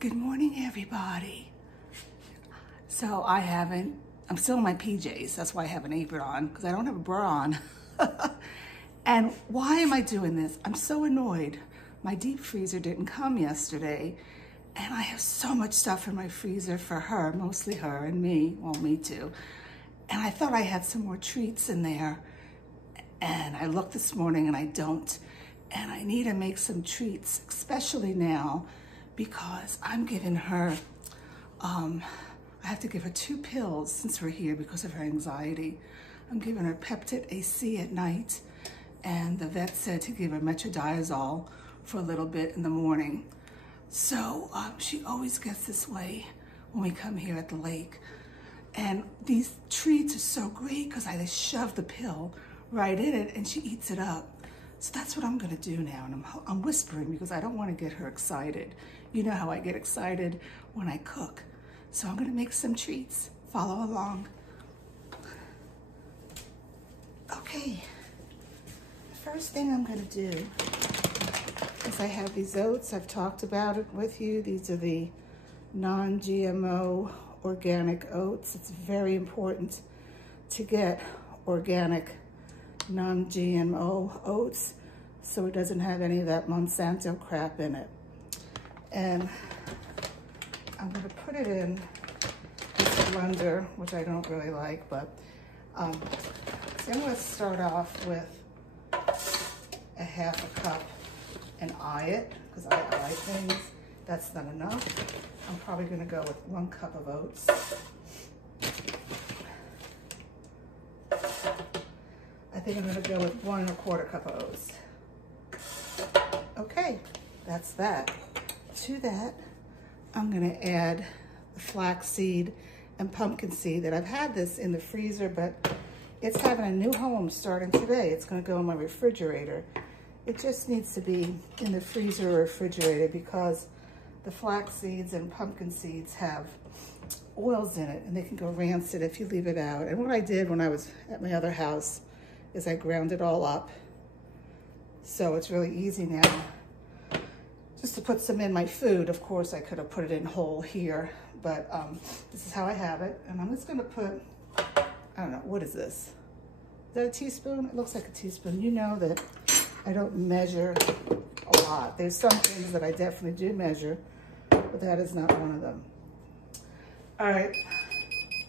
Good morning, everybody. So I'm still in my PJs. That's why I have an apron on, because I don't have a bra on. And why am I doing this? I'm so annoyed. My deep freezer didn't come yesterday, and I have so much stuff in my freezer for her, mostly her and me, well, me too. And I thought I had some more treats in there, and I looked this morning and I don't. And I need to make some treats, especially now, because I'm giving her, I have to give her 2 pills since we're here because of her anxiety. I'm giving her Peptid AC at night, and the vet said to give her metronidazole for a little bit in the morning. So she always gets this way when we come here at the lake. And these treats are so great because I just shove the pill right in it and she eats it up. So that's what I'm gonna do now, and I'm whispering because I don't want to get her excited. You know how I get excited when I cook. So I'm gonna make some treats. Follow along. Okay, first thing I'm gonna do is I have these oats. I've talked about it with you. These are the non-GMO organic oats. It's very important to get organic non-GMO oats so it doesn't have any of that Monsanto crap in it. And I'm going to put it in this blender, which I don't really like, but so I'm going to start off with a 1/2 cup and eye it, because I eye things. That's not enough. I'm probably going to go with 1 cup of oats. I think I'm going to go with 1 1/4 cup of oats. Okay, that's that. To that, I'm going to add the flaxseed and pumpkin seed that I've had this in the freezer, but it's having a new home starting today. It's going to go in my refrigerator. It just needs to be in the freezer or refrigerator because the flax seeds and pumpkin seeds have oils in it and they can go rancid if you leave it out. And what I did when I was at my other house is I ground it all up. So it's really easy now just to put some in my food. Of course, I could have put it in whole here, but this is how I have it. And I'm just gonna put, I don't know, what is this? Is that a teaspoon? It looks like a teaspoon. You know that I don't measure a lot. There's some things that I definitely do measure, but that is not one of them. All right,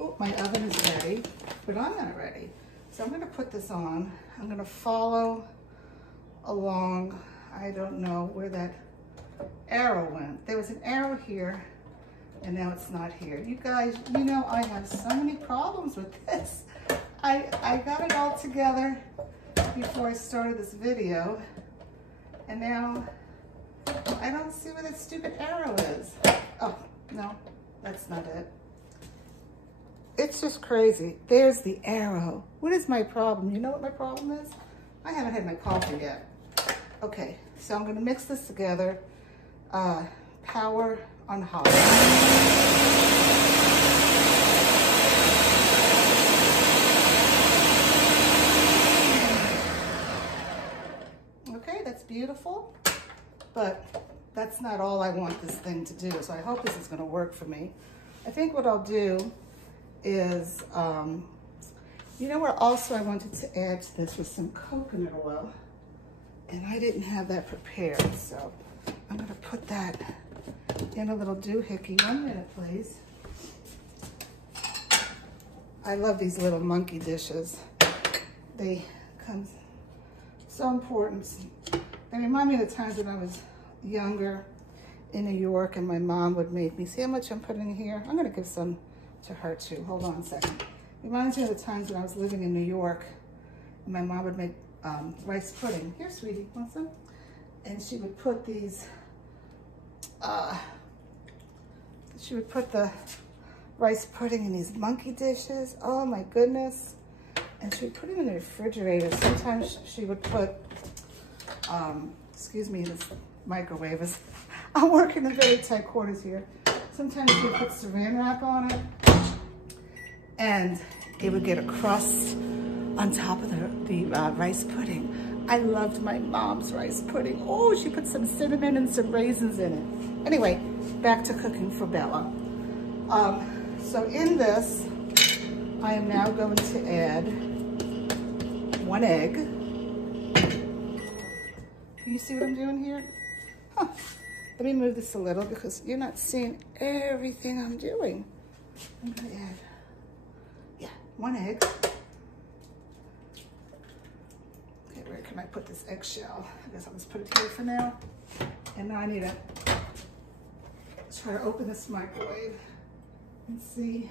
oh, my oven is ready, but I'm not ready. So I'm gonna put this on. I'm gonna follow along. I don't know where that arrow went. There was an arrow here, and now it's not here. You guys, you know I have so many problems with this. I got it all together before I started this video, and now I don't see where that stupid arrow is. Oh, no, that's not it. It's just crazy. There's the arrow. What is my problem? You know what my problem is? I haven't had my coffee yet. Okay, so I'm gonna mix this together. Power on high. Okay, that's beautiful, but that's not all I want this thing to do, so I hope this is gonna work for me. I think what I'll do is, you know what also I wanted to add to this was some coconut oil, and I didn't have that prepared, so I'm gonna put that in a little doohickey. 1 minute, please. I love these little monkey dishes. They come so important. They remind me of the times when I was younger in New York and my mom would make me, see how much I'm putting in here? I'm gonna give some to her too. Hold on a second. Reminds me of the times when I was living in New York and my mom would make rice pudding. Here, sweetie, want some? And she would put these, she would put the rice pudding in these monkey dishes. Oh my goodness. And she would put them in the refrigerator. Sometimes she would put, excuse me, this microwave is, I'm working in very tight quarters here. Sometimes she would put saran wrap on it and it would get a crust on top of the rice pudding. I loved my mom's rice pudding. Oh, she put some cinnamon and some raisins in it. Anyway, back to cooking for Bella. So in this, I am now going to add 1 egg. Can you see what I'm doing here? Huh. Let me move this a little because you're not seeing everything I'm doing. I'm gonna add, 1 egg. Okay, where can I put this eggshell? I guess I'll just put it here for now. And now I need to try to open this microwave and see.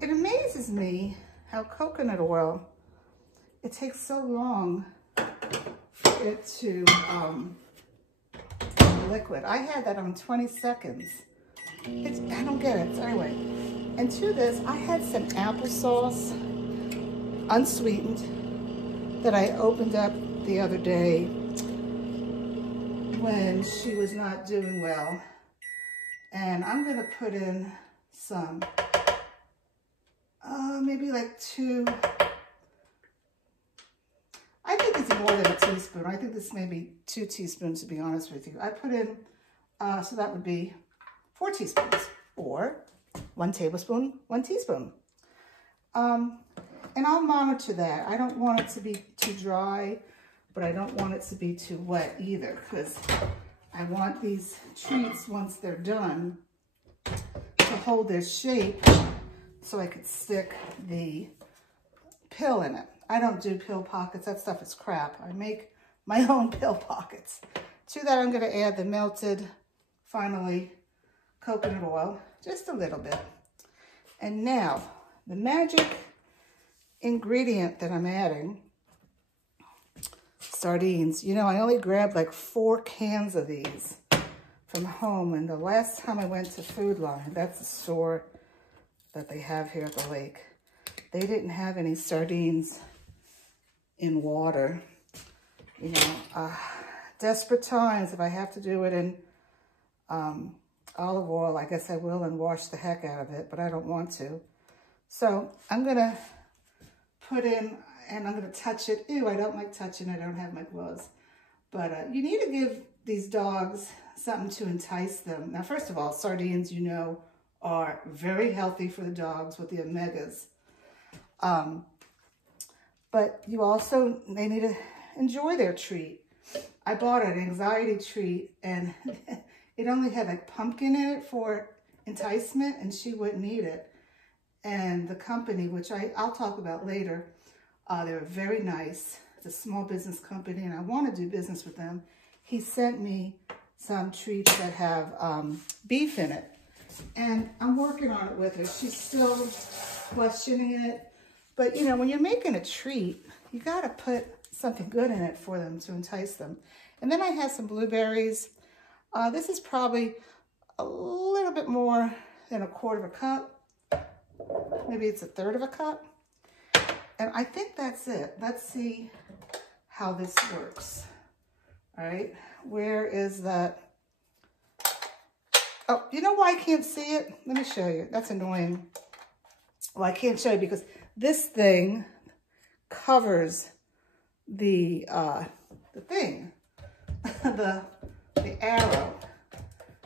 It amazes me how coconut oil, it takes so long for it to liquid. I had that on 20 seconds. I don't get it. So anyway, and to this, I had some applesauce, unsweetened, that I opened up the other day when she was not doing well. And I'm gonna put in some, maybe like 2, I think it's more than a teaspoon. I think this may be 2 teaspoons, to be honest with you. I put in, so that would be 4 teaspoons, or 1 tablespoon, 1 teaspoon. And I'll monitor that. I don't want it to be too dry, but I don't want it to be too wet either, because I want these treats, once they're done, to hold their shape so I could stick the pill in it. I don't do pill pockets. That stuff is crap. I make my own pill pockets. To that, I'm going to add the melted, finally, coconut oil, just a little bit. And now, the magic ingredient that I'm adding, sardines. You know, I only grabbed like 4 cans of these from home. And the last time I went to Food Line, that's the store that they have here at the lake, they didn't have any sardines in water. You know, desperate times, if I have to do it in olive oil, I guess I will, and wash the heck out of it, but I don't want to. So I'm gonna put in, and I'm gonna touch it. Ew, I don't like touching it, I don't have my gloves. But you need to give these dogs something to entice them. Now, first of all, sardines, you know, are very healthy for the dogs with the omegas. But you also, they need to enjoy their treat. I bought an anxiety treat, and it only had like pumpkin in it for enticement, and she wouldn't eat it. And the company, which I'll talk about later, they were very nice. It's a small business company, and I want to do business with them. He sent me some treats that have beef in it, and I'm working on it with her. She's still questioning it. But, you know, when you're making a treat, you got to put something good in it for them to entice them. And then I have some blueberries. This is probably a little bit more than 1/4 cup. Maybe it's 1/3 cup. And I think that's it. Let's see how this works. All right, where is that? Oh, you know why I can't see it? Let me show you. That's annoying. Well, I can't show you because this thing covers the thing, the arrow,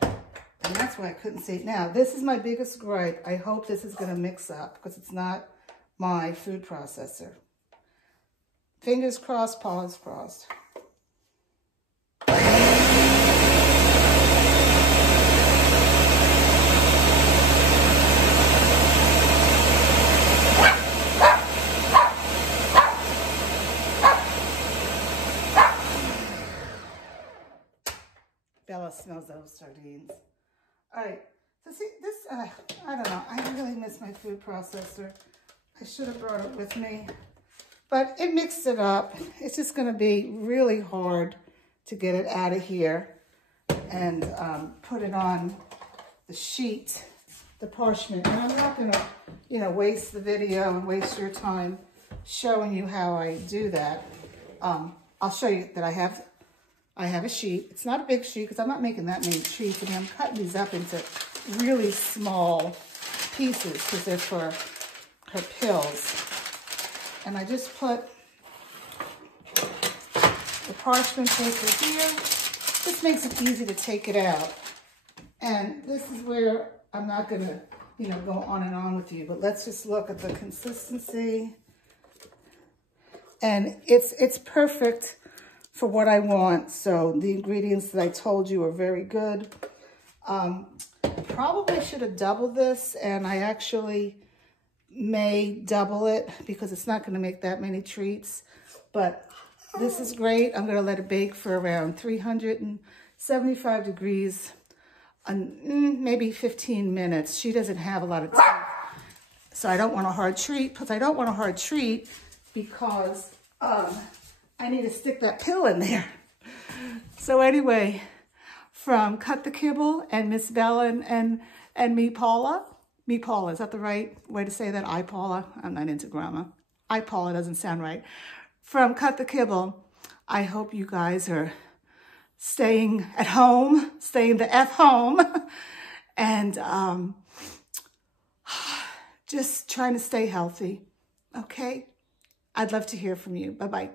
and that's why I couldn't see it. Now, this is my biggest gripe. I hope this is going to mix up because it's not my food processor. Fingers crossed, paws crossed. Bella smells those sardines. All right, so see this, I don't know, I really miss my food processor. I should have brought it with me, but it mixed it up. It's just gonna be really hard to get it out of here and put it on the sheet, the parchment. And I'm not gonna, you know, waste the video and waste your time showing you how I do that. I'll show you that I have a sheet. It's not a big sheet because I'm not making that many treats. I mean, I'm cutting these up into really small pieces because they're for her pills. And I just put parchment paper here. This makes it easy to take it out. And this is where I'm not gonna, you know, go on and on with you, but let's just look at the consistency. And it's perfect for what I want. So the ingredients that I told you are very good. Probably should have doubled this, and I actually may double it because it's not gonna make that many treats, but this is great. I'm gonna let it bake for around 375 degrees, maybe 15 minutes. She doesn't have a lot of time, so I don't want a hard treat, because I need to stick that pill in there. So anyway, from Cut the Kibble and Miss Bella and me, Paula. Me, Paula, is that the right way to say that? I, Paula. I'm not into grammar. I, Paula doesn't sound right. From Cut the Kibble, I hope you guys are staying at home, staying the F home, and just trying to stay healthy, okay? I'd love to hear from you. Bye-bye.